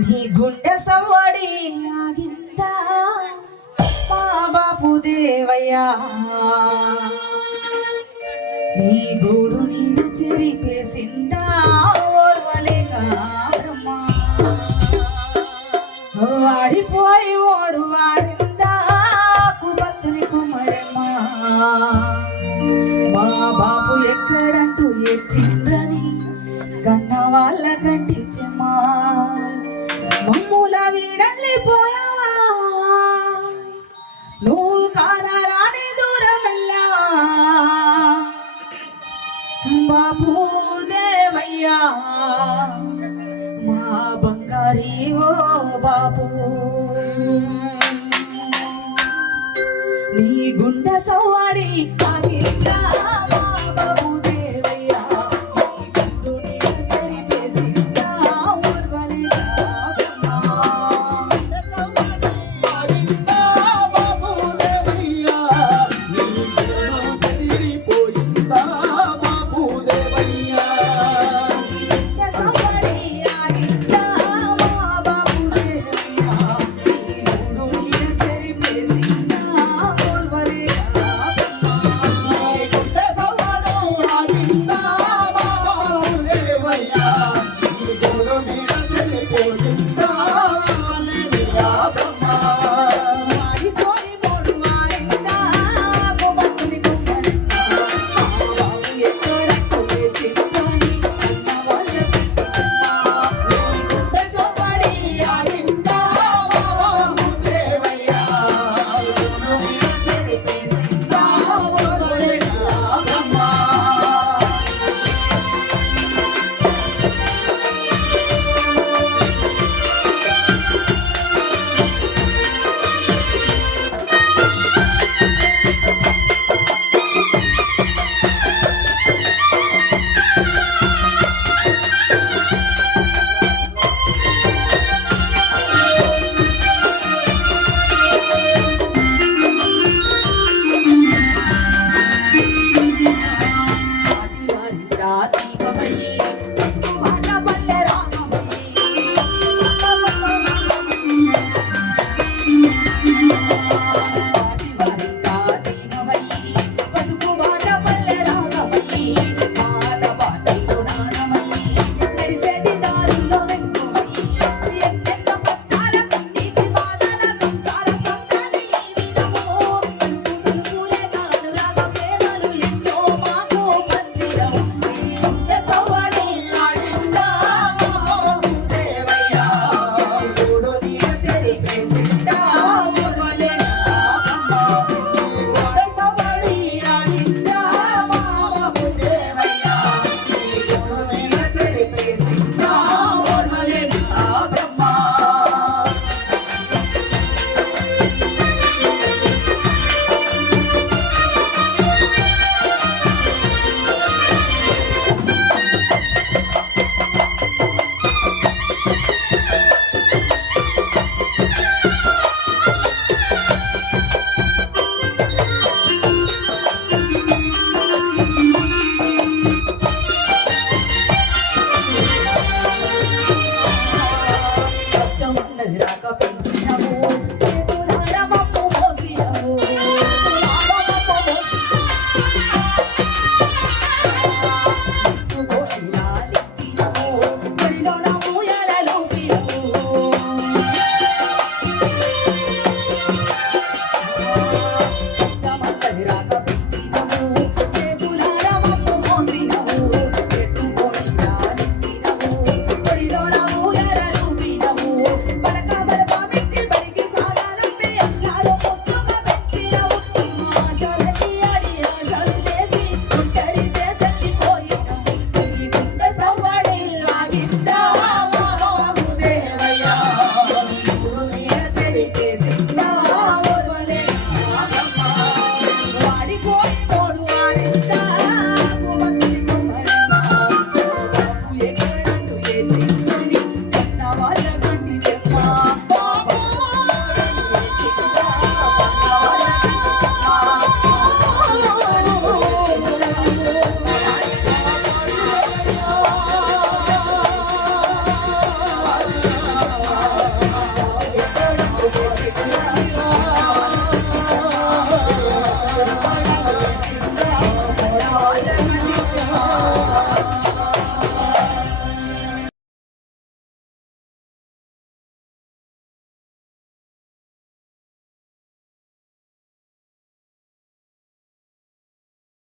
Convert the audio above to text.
నీ గుండె సవ్వడి ఆగిందా మా బాపు దేవయ్యా. నీ గోడు నీడ చెరిపేసిందా ఓర్వలేక బ్రహ్మా. వాడిపోయి ఓడు వారిందా కుపచ్చని కుమరమ్మా. మా బాపు ఎక్కడంటూ ఎట్టిండ్రని కన్న వాళ్ళ కంటించమ్మా మమ్ముల వీడల్లిపోయావా? నువ్వు కానరాని దూరం వెళ్ళా మా బంగారి ఓ బాపు. నీ గుండె సౌ amiga se depois